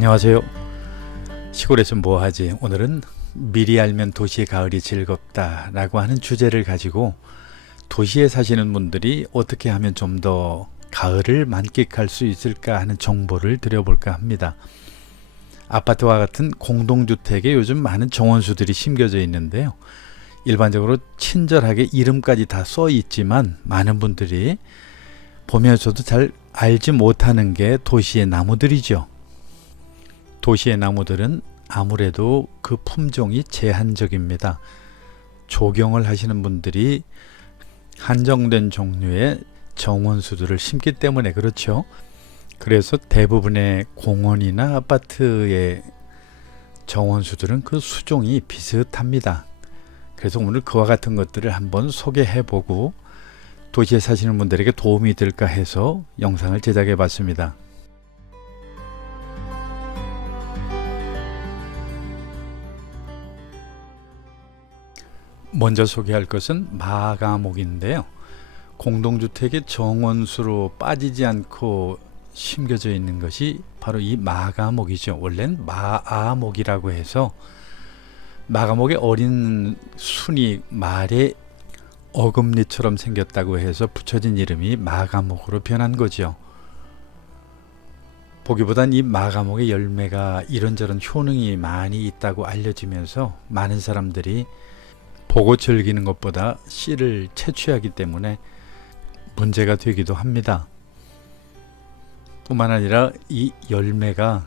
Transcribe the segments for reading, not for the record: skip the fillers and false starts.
안녕하세요. 시골에서 뭐하지? 오늘은 미리 알면 도시의 가을이 즐겁다 라고 하는 주제를 가지고 도시에 사시는 분들이 어떻게 하면 좀 더 가을을 만끽할 수 있을까 하는 정보를 드려볼까 합니다. 아파트와 같은 공동주택에 요즘 많은 정원수들이 심겨져 있는데요. 일반적으로 친절하게 이름까지 다 써 있지만 많은 분들이 보면서도 잘 알지 못하는 게 도시의 나무들이죠. 도시의 나무들은 아무래도 그 품종이 제한적입니다. 조경을 하시는 분들이 한정된 종류의 정원수들을 심기 때문에 그렇죠. 그래서 대부분의 공원이나 아파트의 정원수들은 그 수종이 비슷합니다. 그래서 오늘 그와 같은 것들을 한번 소개해보고 도시에 사시는 분들에게 도움이 될까 해서 영상을 제작해 봤습니다. 먼저 소개할 것은 마가목인데요. 공동주택의 정원수로 빠지지 않고 심겨져 있는 것이 바로 이 마가목이죠. 원래는 마아목이라고 해서 마가목의 어린 순이 말의 어금니처럼 생겼다고 해서 붙여진 이름이 마가목으로 변한 거죠. 보기보단 이 마가목의 열매가 이런저런 효능이 많이 있다고 알려지면서 많은 사람들이 보고 즐기는 것보다 씨를 채취하기 때문에 문제가 되기도 합니다. 뿐만 아니라 이 열매가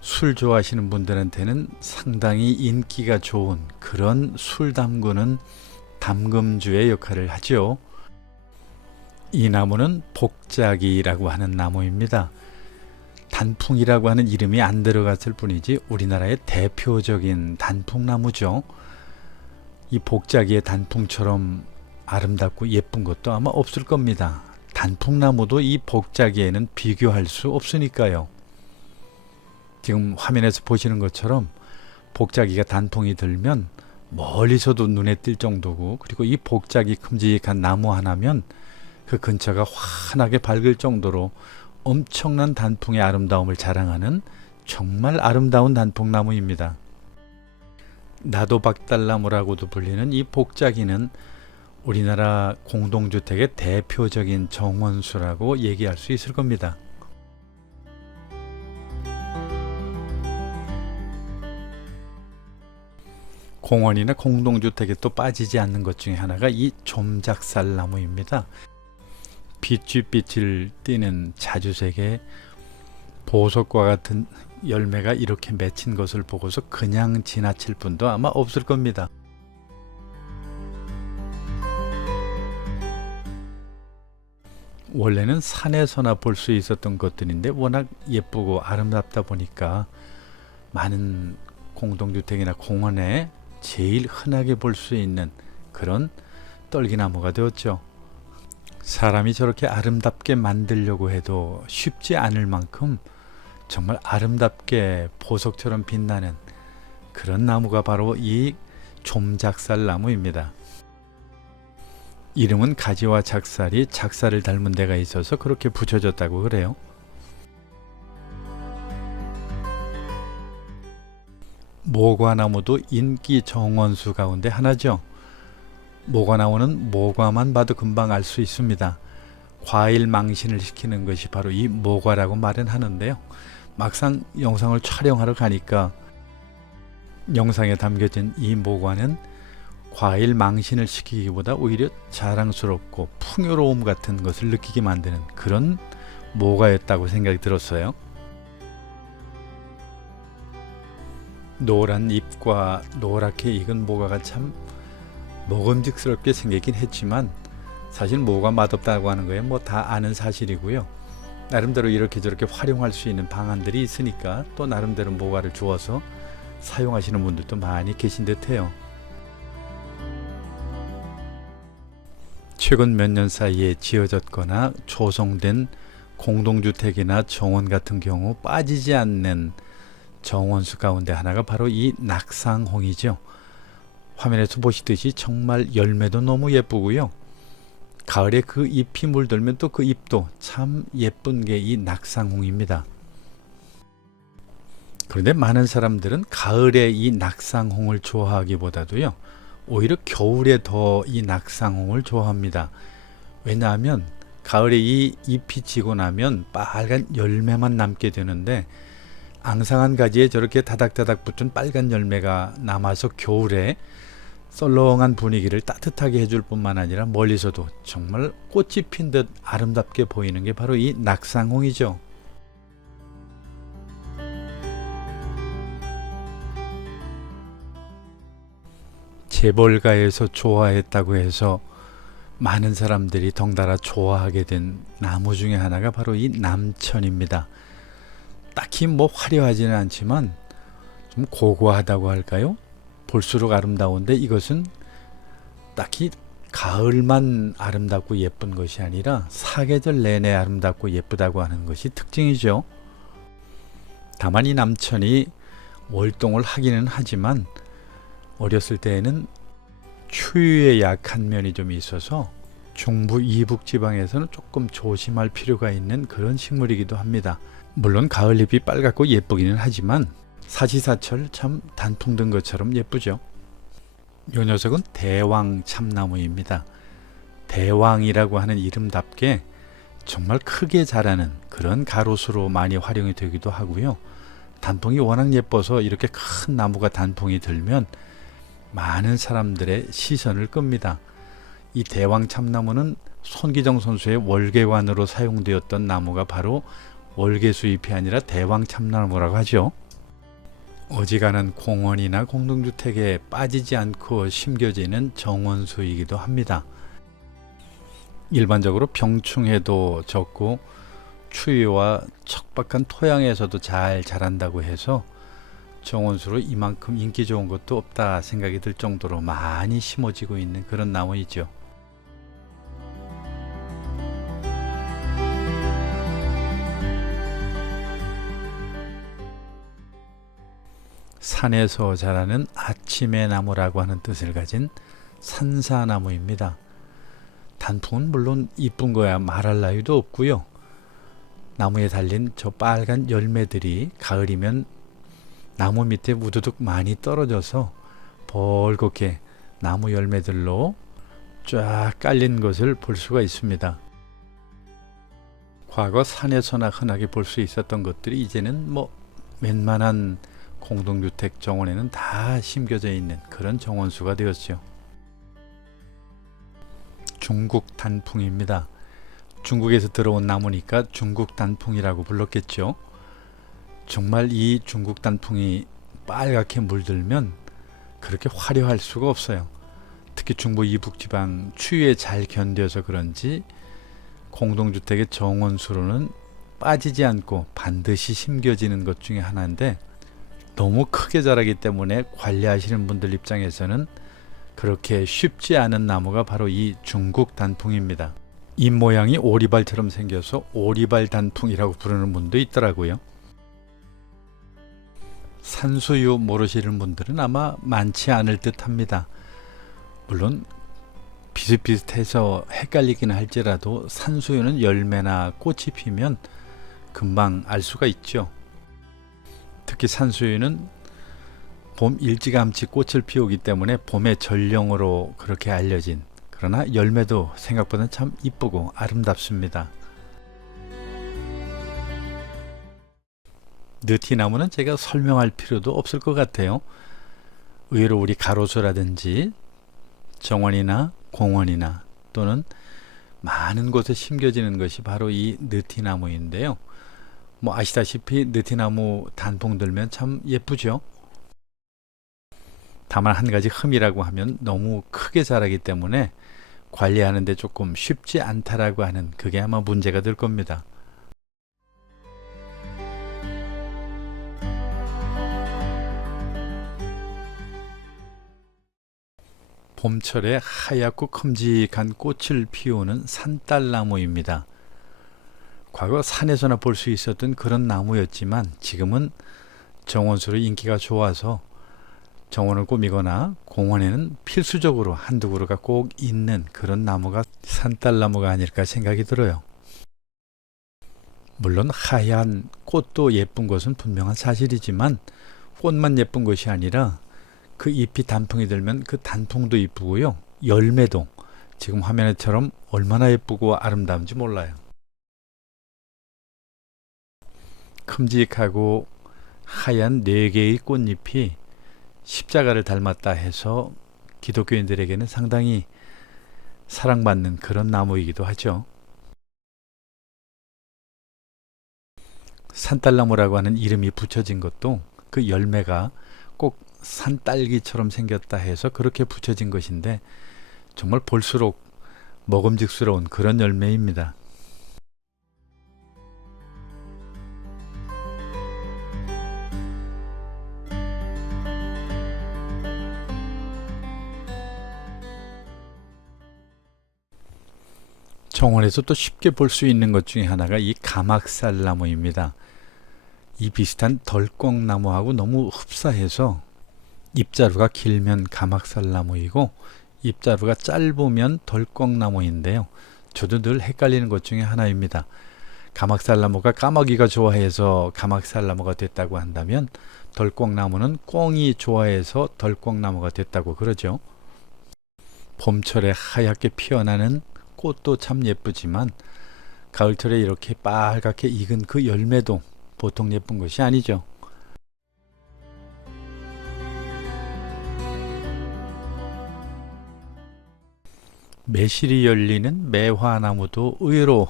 술 좋아하시는 분들한테는 상당히 인기가 좋은 그런 술 담그는 담금주의 역할을 하죠. 이 나무는 복자기라고 하는 나무입니다. 단풍이라고 하는 이름이 안 들어갔을 뿐이지 우리나라의 대표적인 단풍나무죠. 이 복자기의 단풍처럼 아름답고 예쁜 것도 아마 없을 겁니다. 단풍나무도 이 복자기에는 비교할 수 없으니까요. 지금 화면에서 보시는 것처럼 복자기가 단풍이 들면 멀리서도 눈에 띌 정도고, 그리고 이 복자기 큼직한 나무 하나면 그 근처가 환하게 밝을 정도로 엄청난 단풍의 아름다움을 자랑하는 정말 아름다운 단풍나무입니다. 나도박달나무라고도 불리는 이 복자기는 우리나라 공동주택의 대표적인 정원수라고 얘기할 수 있을 겁니다. 공원이나 공동주택에 또 빠지지 않는 것 중에 하나가 이 좀작살나무입니다. 빛을 띠는 자주색의 보석과 같은 열매가 이렇게 맺힌 것을 보고서 그냥 지나칠 분도 아마 없을 겁니다. 원래는 산에서나 볼 수 있었던 것들인데 워낙 예쁘고 아름답다 보니까 많은 공동주택이나 공원에 제일 흔하게 볼 수 있는 그런 떨기나무가 되었죠. 사람이 저렇게 아름답게 만들려고 해도 쉽지 않을 만큼 정말 아름답게 보석처럼 빛나는 그런 나무가 바로 이 좀작살나무입니다. 이름은 가지와 작살이 작살을 닮은 데가 있어서 그렇게 붙여졌다고 그래요. 모과나무도 인기 정원수 가운데 하나죠. 모과나무는 모과만 봐도 금방 알 수 있습니다. 과일 망신을 시키는 것이 바로 이 모과라고 말은 하는데요. 막상 영상을 촬영하러 가니까 영상에 담겨진 이 모과는 과일 망신을 시키기보다 오히려 자랑스럽고 풍요로움 같은 것을 느끼게 만드는 그런 모과였다고 생각이 들었어요. 노란 잎과 노랗게 익은 모과가 참 먹음직스럽게 생기긴 했지만 사실 모과 맛없다고 하는 거에 뭐 다 아는 사실이고요. 나름대로 이렇게 저렇게 활용할 수 있는 방안들이 있으니까 또 나름대로 모과를 주워서 사용하시는 분들도 많이 계신 듯해요. 최근 몇 년 사이에 지어졌거나 조성된 공동주택이나 정원 같은 경우 빠지지 않는 정원수 가운데 하나가 바로 이 낙상홍이죠. 화면에서 보시듯이 정말 열매도 너무 예쁘고요. 가을에 그 잎이 물들면 또 그 잎도 참 예쁜 게 이 낙상홍입니다. 그런데 많은 사람들은 가을에 이 낙상홍을 좋아하기보다도요, 오히려 겨울에 더 이 낙상홍을 좋아합니다. 왜냐하면 가을에 이 잎이 지고 나면 빨간 열매만 남게 되는데, 앙상한 가지에 저렇게 다닥다닥 붙은 빨간 열매가 남아서 겨울에 썰렁한 분위기를 따뜻하게 해줄 뿐만 아니라 멀리서도 정말 꽃이 핀 듯 아름답게 보이는 게 바로 이 낙상홍이죠. 재벌가에서 좋아했다고 해서 많은 사람들이 덩달아 좋아하게 된 나무 중에 하나가 바로 이 남천입니다. 딱히 뭐 화려하지는 않지만 좀 고고하다고 할까요? 볼수록 아름다운데, 이것은 딱히 가을만 아름답고 예쁜 것이 아니라 사계절 내내 아름답고 예쁘다고 하는 것이 특징이죠. 다만 이 남천이 월동을 하기는 하지만 어렸을 때에는 추위에 약한 면이 좀 있어서 중부 이북 지방에서는 조금 조심할 필요가 있는 그런 식물이기도 합니다. 물론 가을잎이 빨갛고 예쁘기는 하지만 사시사철 참 단풍 든 것처럼 예쁘죠. 이 녀석은 대왕 참나무입니다. 대왕이라고 하는 이름답게 정말 크게 자라는 그런 가로수로 많이 활용이 되기도 하고요. 단풍이 워낙 예뻐서 이렇게 큰 나무가 단풍이 들면 많은 사람들의 시선을 끕니다. 이 대왕 참나무는 손기정 선수의 월계관으로 사용되었던 나무가 바로 월계수잎이 아니라 대왕 참나무라고 하죠. 어지간한 공원이나 공동주택에 빠지지 않고 심겨지는 정원수이기도 합니다. 일반적으로 병충해도 적고 추위와 척박한 토양에서도 잘 자란다고 해서 정원수로 이만큼 인기 좋은 것도 없다 생각이 들 정도로 많이 심어지고 있는 그런 나무이죠. 산에서 자라는 아침의 나무라고 하는 뜻을 가진 산사나무입니다. 단풍은 물론 이쁜 거야 말할 나위도 없고요. 나무에 달린 저 빨간 열매들이 가을이면 나무 밑에 우두둑 많이 떨어져서 벌겋게 나무 열매들로 쫙 깔린 것을 볼 수가 있습니다. 과거 산에서나 흔하게 볼 수 있었던 것들이 이제는 뭐 웬만한 공동주택 정원에는 다 심겨져 있는 그런 정원수가 되었죠. 중국 단풍입니다. 중국에서 들어온 나무니까 중국 단풍이라고 불렀겠죠. 정말 이 중국 단풍이 빨갛게 물들면 그렇게 화려할 수가 없어요. 특히 중부 이북지방 추위에 잘 견뎌서 그런지 공동주택의 정원수로는 빠지지 않고 반드시 심겨지는 것 중에 하나인데, 너무 크게 자라기 때문에 관리하시는 분들 입장에서는 그렇게 쉽지 않은 나무가 바로 이 중국 단풍입니다. 잎 모양이 오리발처럼 생겨서 오리발 단풍이라고 부르는 분도 있더라고요. 산수유 모르시는 분들은 아마 많지 않을 듯 합니다. 물론 비슷비슷해서 헷갈리기는 할지라도 산수유는 열매나 꽃이 피면 금방 알 수가 있죠. 특히 산수유는 봄 일찌감치 꽃을 피우기 때문에 봄의 전령으로 그렇게 알려진, 그러나 열매도 생각보다 참 이쁘고 아름답습니다. 느티나무는 제가 설명할 필요도 없을 것 같아요. 의외로 우리 가로수라든지 정원이나 공원이나 또는 많은 곳에 심겨지는 것이 바로 이 느티나무인데요. 뭐 아시다시피 느티나무 단풍 들면 참 예쁘죠. 다만 한 가지 흠이라고 하면 너무 크게 자라기 때문에 관리하는데 조금 쉽지 않다라고 하는, 그게 아마 문제가 될 겁니다. 봄철에 하얗고 큼직한 꽃을 피우는 산딸나무입니다. 과거 산에서나 볼 수 있었던 그런 나무였지만 지금은 정원수로 인기가 좋아서 정원을 꾸미거나 공원에는 필수적으로 한두 그루가 꼭 있는 그런 나무가 산딸나무가 아닐까 생각이 들어요. 물론 하얀 꽃도 예쁜 것은 분명한 사실이지만 꽃만 예쁜 것이 아니라 그 잎이 단풍이 들면 그 단풍도 이쁘고요. 열매도 지금 화면에처럼 얼마나 예쁘고 아름다운지 몰라요. 큼직하고 하얀 4개의 꽃잎이 십자가를 닮았다 해서 기독교인들에게는 상당히 사랑받는 그런 나무이기도 하죠. 산딸나무라고 하는 이름이 붙여진 것도 그 열매가 꼭 산딸기처럼 생겼다 해서 그렇게 붙여진 것인데 정말 볼수록 먹음직스러운 그런 열매입니다. 정원에서 또 쉽게 볼 수 있는 것 중에 하나가 이 가막살나무입니다. 이 비슷한 덜꺽나무하고 너무 흡사해서 잎자루가 길면 가막살나무이고 잎자루가 짧으면 덜꺽나무인데요. 저도 늘 헷갈리는 것 중에 하나입니다. 가막살나무가 까마귀가 좋아해서 가막살나무가 됐다고 한다면 덜꺽나무는 꿩이 좋아해서 덜꺽나무가 됐다고 그러죠. 봄철에 하얗게 피어나는 꽃도 참 예쁘지만 가을철에 이렇게 빨갛게 익은 그 열매도 보통 예쁜 것이 아니죠. 매실이 열리는 매화나무도 의외로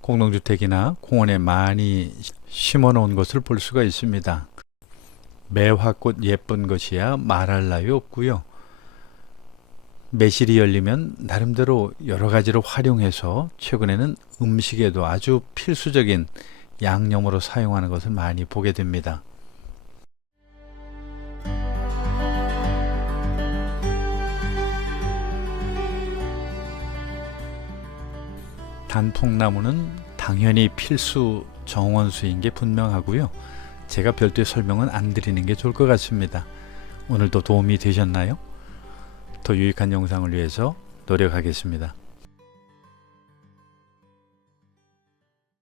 공동주택이나 공원에 많이 심어 놓은 것을 볼 수가 있습니다. 매화꽃 예쁜 것이야 말할 나위 없고요. 매실이 열리면 나름대로 여러 가지로 활용해서 최근에는 음식에도 아주 필수적인 양념으로 사용하는 것을 많이 보게 됩니다. 단풍나무는 당연히 필수 정원수인 게 분명하고요. 제가 별도의 설명은 안 드리는 게 좋을 것 같습니다. 오늘도 도움이 되셨나요? 더 유익한 영상을 위해서 노력하겠습니다.